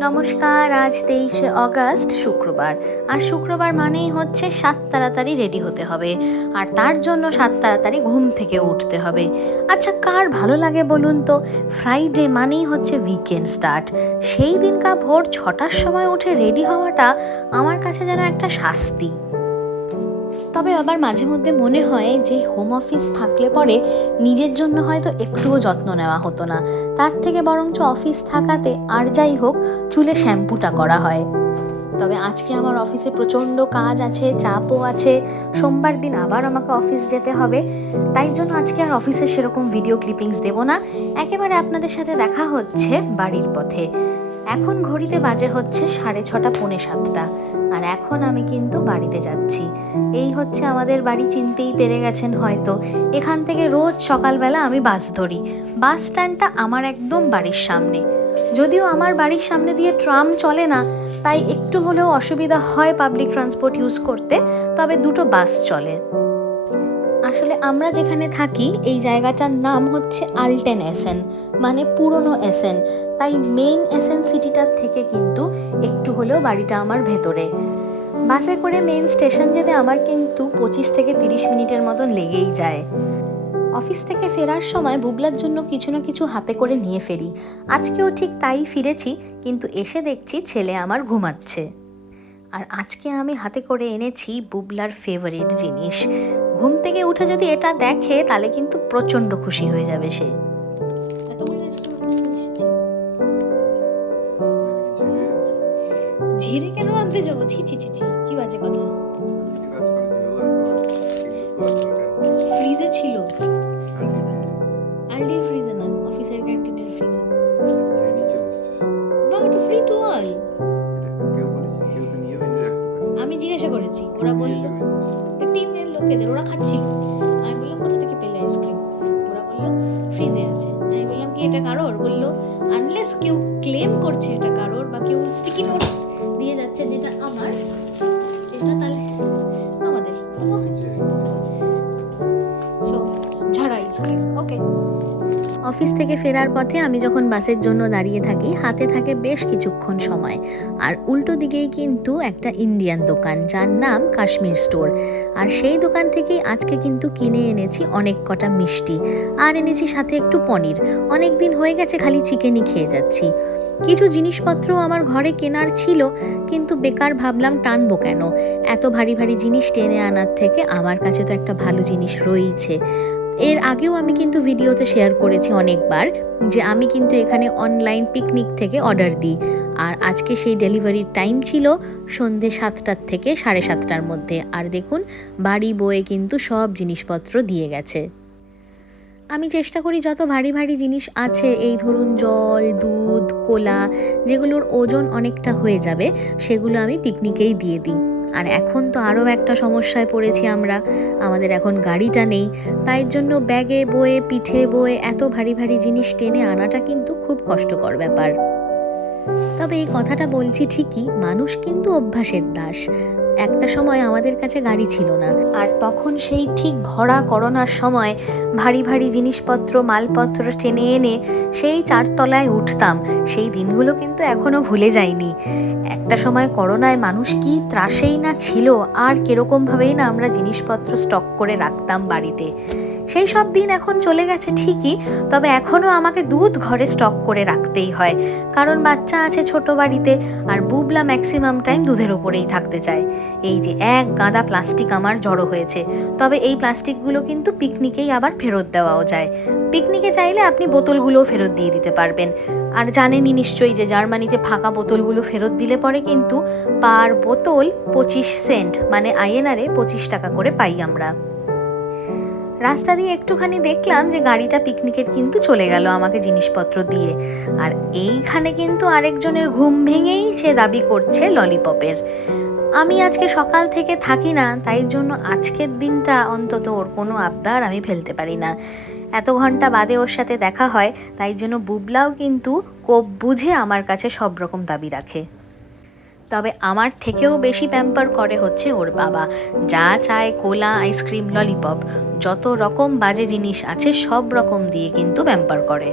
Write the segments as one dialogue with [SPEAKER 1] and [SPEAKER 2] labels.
[SPEAKER 1] নমস্কার, আজ তেইশে অগাস্ট, শুক্রবার। আর শুক্রবার মানেই হচ্ছে সাত তাড়াতাড়ি রেডি হতে হবে। আর তার জন্য সাত তাড়াতাড়ি ঘুম থেকে উঠতে হবে। আচ্ছা কার ভালো লাগে বলুন তো? ফ্রাইডে মানেই হচ্ছে উইকেন্ড স্টার্ট সেই দিনকার ভোর ছটার সময় উঠে রেডি হওয়াটা আমার কাছে যেন একটা শাস্তি। তবে আবার মাঝে মধ্যে মনে হয় যে হোম অফিস থাকলে পরে নিজের জন্য হয়তো একটুও যত্ন নেওয়া হতো না। তার থেকে বরঞ্চ অফিস থাকাতে আর যাই হোক, চুলে শ্যাম্পুটা করা হয়। তবে আজকে আমার অফিসে প্রচণ্ড কাজ আছে, চাপও আছে। সোমবার দিন আবার আমাকে অফিস যেতে হবে। তাই জন্য আজকে আর অফিসে সেরকম ভিডিও ক্লিপিংস দেবো না। একেবারে আপনাদের সাথে দেখা হচ্ছে বাড়ির পথে। এখন ঘড়িতে বাজে হচ্ছে সাড়ে ছটা পৌনে সাতটা। আর এখন আমি কিন্তু বাড়িতে যাচ্ছি। এই হচ্ছে আমাদের বাড়ি, চিনতেই পেরে গেছেন হয়তো। এখান থেকে রোজ সকালবেলা আমি বাস ধরি। বাস স্ট্যান্ডটা আমার একদম বাড়ির সামনে। যদিও আমার বাড়ির সামনে দিয়ে ট্রাম চলে না, তাই একটু হলেও অসুবিধা হয় পাবলিক ট্রান্সপোর্ট ইউজ করতে, তবে দুটো বাস চলে। আসলে আমরা যেখানে থাকি, এই জায়গাটার নাম হচ্ছে আলটেন এসেন মানে পুরনো এসেন। তাই মেইন এসেন সিটিটার থেকে কিন্তু একটু হলেও বাড়িটা আমার ভেতরে। বাসে করে মেইন স্টেশন যেতে আমার কিন্তু পঁচিশ থেকে তিরিশ মিনিটের মতন লেগেই যায়। অফিস থেকে ফেরার সময় বুবলার জন্য কিছু না কিছু হাতে করে নিয়ে ফেরি। আজকেও ঠিক তাই ফিরেছি, কিন্তু এসে দেখছি ছেলে আমার ঘুমাচ্ছে। আর আজকে আমি হাতে করে এনেছি বুবলার ফেভারিট জিনিস ঘুম থেকে উঠে যদি এটা দেখে তাহলে কিন্তু প্রচণ্ড খুশি হয়ে যাবে সে। ঝিরে কেন আনতে যাব? ছি ছি ছি ছি কি বাজে কথা? ফ্রিজে ছিল। আলডির ফ্রিজে না অফিসের ক্যান্টিনের ফ্রিজে। বা ওটা ফ্রি টু অল আমি জিজ্ঞাসা করেছি ওরা বলল টিমের লোকেদের, ওরা খাচ্ছিল। আমি বললাম, কোথা থেকে পেলে আইসক্রিম ওরা বলল ফ্রিজে আছে। আমি বললাম, কি এটা কারোর? বলল আনলেস কেউ ক্লেম করছে এটা কারোর বা কেউ স্টিকি নোটস দিয়ে যাচ্ছে যেটা আমার, এটা তাহলে অফিস থেকে ফেরার পথে আমি যখন বাসের জন্য দাঁড়িয়ে থাকি, হাতে থাকে বেশ কিছুক্ষণ সময়। আর উল্টো দিকেই কিন্তু একটা ইন্ডিয়ান দোকান, যার নাম কাশ্মীর স্টোর। আর সেই দোকান থেকেই আজকে কিন্তু কিনে এনেছি অনেক কটা মিষ্টি। আর এনেছি সাথে একটু পনির। অনেক দিন হয়ে গেছে খালি চিকেনই খেয়ে যাচ্ছি। কিছু জিনিসপত্র আমার ঘরে কেনার ছিল, কিন্তু বেকার ভাবলাম টানবো কেন? এত ভারী ভারী জিনিস টেনে আনার থেকে আমার কাছে তো একটা ভালো জিনিস রয়েছে এর আগেও আমি কিন্তু ভিডিওতে শেয়ার করেছি অনেকবার যে আমি কিন্তু এখানে অনলাইন পিকনিক থেকে অর্ডার দিই। আর আজকে সেই ডেলিভারির টাইম ছিল সন্ধে সাতটার থেকে সাড়ে সাতটার মধ্যে। আর দেখুন, বাড়ি বয়ে কিন্তু সব জিনিসপত্র দিয়ে গেছে। আমি চেষ্টা করি যত ভারী ভারী জিনিস আছে, এই ধরুন জল, দুধ, কোলা, যেগুলোর ওজন অনেকটা হয়ে যাবে, সেগুলো আমি পিকনিকেই দিয়ে দিই। আর এখন তো আরও একটা সমস্যায় পড়েছি আমরা। আমাদের এখন গাড়িটা নেই। তাই জন্য ব্যাগে বয়ে, পিঠে বয়ে এত ভারী ভারী জিনিস টেনে আনাটা কিন্তু খুব কষ্টকর ব্যাপার। তবে এই কথাটা বলছি ঠিকই, মানুষ কিন্তু অভ্যাসের দাস। একটা সময় আমাদের কাছে গাড়ি ছিল না। আর তখন সেই ঠিক ভরা করোনার সময় ভারী ভারী জিনিসপত্র, মালপত্র টেনে এনে সেই চারতলায় উঠতাম। সেই দিনগুলো কিন্তু এখনও ভুলে যাইনি। একটা সময় করোনায় মানুষ কি ত্রাসেই না ছিল, আর কেরকমভাবেই না আমরা জিনিসপত্র স্টক করে রাখতাম বাড়িতে। সেই সব দিন এখন চলে গেছে ঠিকই, তবে এখনও আমাকে দুধ ঘরে স্টক করে রাখতেই হয়। কারণ বাচ্চা আছে ছোট বাড়িতে আর বুবলা ম্যাক্সিমাম টাইম দুধের ওপরেই থাকতে চায়। এই যে এক গাদা প্লাস্টিক আমার জড়ো হয়েছে, তবে এই প্লাস্টিকগুলো কিন্তু পিকনিকেই আবার ফেরত দেওয়াও যায়। পিকনিকে চাইলে আপনি বোতলগুলোও ফেরত দিয়ে দিতে পারবেন। আর জানেনই নিশ্চয়ই যে জার্মানিতে ফাঁকা বোতলগুলো ফেরত দিলে পরে কিন্তু পার বোতল পঁচিশ সেন্ট মানে আইএনআরে পঁচিশ টাকা করে পাই আমরা। রাস্তা দিয়ে একটুখানি দেখলাম যে গাড়িটা পিকনিকের কিন্তু চলে গেল আমাকে জিনিসপত্র দিয়ে। আর এইখানে কিন্তু আরেকজনের ঘুম ভেঙেই সে দাবি করছে ললিপপের। আমি আজকে সকাল থেকে থাকি না, তাই জন্য আজকের দিনটা অন্তত ওর কোনো আবদার আমি ফেলতে পারি না। এত ঘণ্টা বাদে ওর সাথে দেখা হয়, তাই জন্য বুবলাও কিন্তু কোপ বুঝে আমার কাছে সব রকম দাবি রাখে। তবে আমার থেকেও বেশি প্যাম্পার করে হচ্ছে ওর বাবা। যা চায় কোলা আইসক্রিম ললিপপ যত রকম বাজে জিনিস আছে সব রকম দিয়ে কিন্তু প্যাম্পার করে।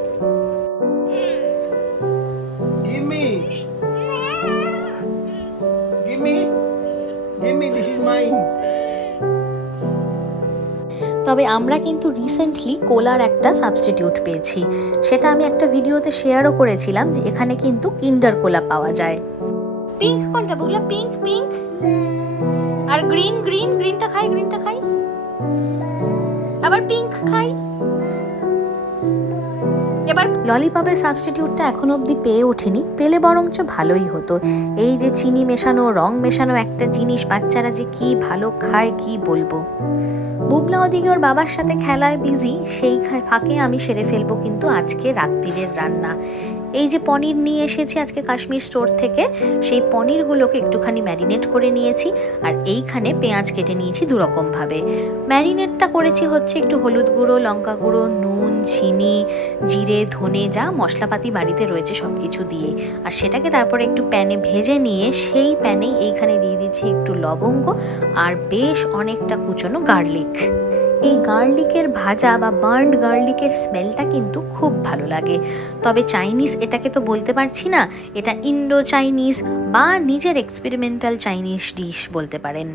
[SPEAKER 1] তবে আমরা কিন্তু রিসেন্টলি কোলার একটা সাবস্টিটিউট পেয়েছি। সেটা আমি একটা ভিডিওতে শেয়ারও করেছিলাম যে এখানে কিন্তু কিন্ডার কোলা পাওয়া যায়। পিঙ্ক কোনটা বুগলা পিঙ্ক পিঙ্ক আর গ্রিন গ্রিন গ্রিনটা খাই গ্রিনটা খাই? আবার পিঙ্ক খাই? এবার ললিপপের সাবস্টিটিউটটা এখন অবধি পেয়ে ওঠেনি, পেলে বরঞ্চ ভালোই হতো। এই যে চিনি মেশানো, রং মেশানো একটা জিনিস, বাচ্চারা যে কি ভালো খায়, কি বলব? বুবলা ওদিকে ওর বাবার সাথে খেলায় বিজি সেই ফাঁকে আমি সেরে ফেলব কিন্তু আজকে রাত্রিরের রান্না। এই যে পনির নিয়ে এসেছি আজকে কাশ্মীর স্টোর থেকে, সেই পনিরগুলোকে একটুখানি ম্যারিনেট করে নিয়েছি আর এইখানে পেঁয়াজ কেটে নিয়েছি দুরকমভাবে। ম্যারিনেটটা করেছি হচ্ছে একটু হলুদ গুঁড়ো, লঙ্কা গুঁড়ো, নুন চিনি জিরে, ধনে, যা মশলাপাতি বাড়িতে রয়েছে সব কিছু দিয়ে। আর সেটাকে তারপরে একটু প্যানে ভেজে নিয়ে সেই প্যানেই এইখানে দিয়ে দিচ্ছি একটু লবঙ্গ আর বেশ অনেকটা কুচনো গার্লিক। এই গার্লিকের ভাজা বা বার্নড গার্লিকের স্মেলটা কিন্তু খুব ভালো লাগে। তবে চাইনিজ এটাকে তো বলতে পারছি না, এটা ইন্ডো চাইনিজ বা নিজের এক্সপেরিমেন্টাল চাইনিজ ডিশ বলতে পারেন।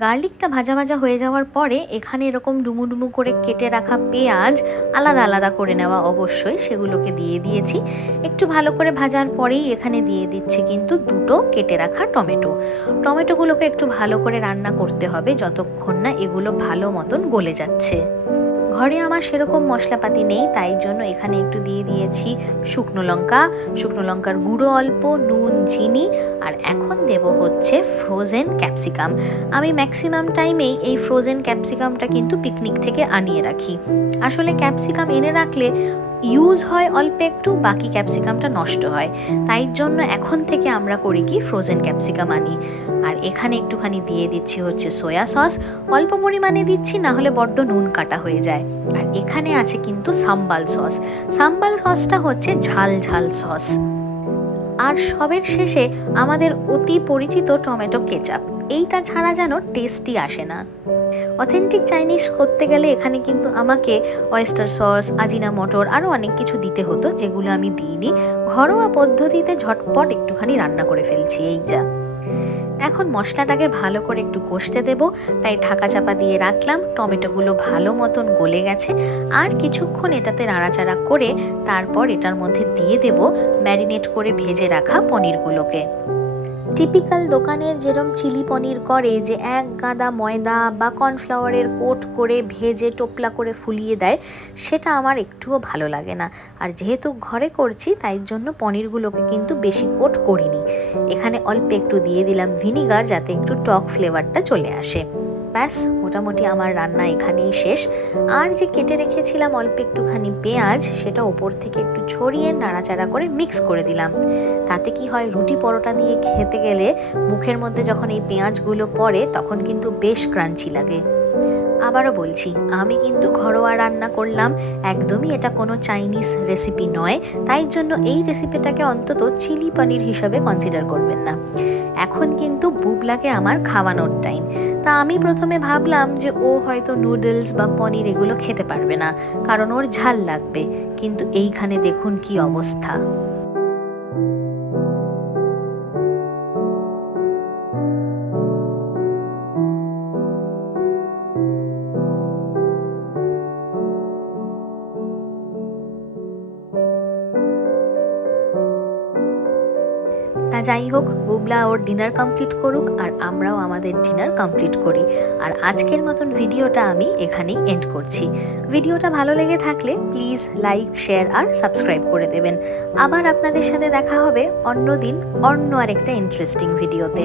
[SPEAKER 1] গার্লিকটা ভাজা ভাজা হয়ে যাওয়ার পরে এখানে এরকম ডুমু ডুমু করে কেটে রাখা পেঁয়াজ আলাদা আলাদা করে নেওয়া অবশ্যই সেগুলোকে দিয়ে দিয়েছি। একটু ভালো করে ভাজার পরেই এখানে দিয়ে দিচ্ছি কিন্তু দুটো কেটে রাখা টমেটো। টমেটোগুলোকে একটু ভালো করে রান্না করতে হবে যতক্ষণ না এগুলো ভালো মতন গলে যাচ্ছে। ঘরে আমার সেরকম মশলাপাতি নেই, তাই জন্য এখানে একটু দিয়ে দিয়েছি শুকনো লঙ্কা। শুকনো লঙ্কার গুঁড়ো অল্প, নুন, চিনি, আর এখন দেব হচ্ছে ফ্রোজেন ক্যাপসিকাম আমি ম্যাক্সিমাম টাইমেই এই ফ্রোজেন ক্যাপসিকামটা কিন্তু পিকনিক থেকে আনিয়ে রাখি। আসলে ক্যাপসিকাম এনে রাখলে ইউজ হয় অল্প একটু, বাকি ক্যাপসিকামটা নষ্ট হয়। তাই জন্য এখন থেকে আমরা করি কি ফ্রোজেন ক্যাপসিকাম আনি। আর এখানে একটুখানি দিয়ে দিচ্ছি হচ্ছে সয়া সস অল্প পরিমাণে দিচ্ছি না হলে বড্ড নুন কাটা হয়ে যায়। আর এখানে আছে কিন্তু সাম্বাল সস সাম্বাল সসটা হচ্ছে ঝাল ঝাল সস আর সবের শেষে আমাদের অতি পরিচিত টমেটো কেচাপ। এইটা ছাড়া যেন টেস্টই আসে না। অথেন্টিক চাইনিজ করতে গেলে এখানে কিন্তু আমাকে অয়েস্টার সস আজিনা মটর আরও অনেক কিছু দিতে হতো, যেগুলো আমি দিইনি। ঘরোয়া পদ্ধতিতে ঝটপট একটুখানি রান্না করে ফেলছি, এই যা। এখন মশলাটাকে ভালো করে একটু কষতে দেব, তাই ঢাকা চাপা দিয়ে রাখলাম, টমেটোগুলো ভালো মতন গলে গেছে। আর কিছুক্ষণ এটাতে নাড়াচাড়া করে তারপর এটার মধ্যে দিয়ে দেব ম্যারিনেট করে ভেজে রাখা পনিরগুলোকে। টিপিক্যাল দোকানের যেরম চিলি পনির করে যে এক গাঁদা ময়দা বা কর্নফ্লাওয়ারের কোট করে ভেজে টোপলা করে ফুলিয়ে দেয়, সেটা আমার একটুও ভালো লাগে না। আর যেহেতু ঘরে করছি, তাই জন্য পনিরগুলোকে কিন্তু বেশি কোট করিনি। এখানে অল্প একটু দিয়ে দিলাম ভিনিগার যাতে একটু টক ফ্লেভারটা চলে আসে। ব্যাস, মোটামুটি আমার রান্না এখানেই শেষ। আর যে কেটে রেখেছিলাম অল্প একটুখানি পেঁয়াজ, সেটা ওপর থেকে একটু ছড়িয়ে নাড়াচাড়া করে মিক্স করে দিলাম। তাতে কি হয়, রুটি পরোটা দিয়ে খেতে গেলে মুখের মধ্যে যখন এই পেঁয়াজগুলো পড়ে, তখন কিন্তু বেশ ক্রাঞ্চি লাগে। আবারও বলছি, আমি কিন্তু ঘরোয়া রান্না করলাম। একদমই এটা কোনো চাইনিজ রেসিপি নয়। তাই জন্য এই রেসিপিটাকে অন্তত চিলি পনির হিসাবে কনসিডার করবেন না। এখন কিন্তু বুবলাকে আমার খাওয়ানোর টাইম তা আমি প্রথমে ভাবলাম যে ও হয়তো নুডলস বা পনির এগুলো খেতে পারবে না, কারণ ওর ঝাল লাগবে। কিন্তু এইখানে দেখুন কি অবস্থা। যাই হোক, বুবলা ওর ডিনার কমপ্লিট করুক আর আমরাও আমাদের ডিনার কমপ্লিট করি। আর আজকের মতন ভিডিওটা আমি এখানেই এন্ড করছি। ভিডিওটা ভালো লেগে থাকলে প্লিজ লাইক শেয়ার আর সাবস্ক্রাইব করে দেবেন। আবার আপনাদের সাথে দেখা হবে অন্য দিন অন্য আরেকটা ইন্টারেস্টিং ভিডিওতে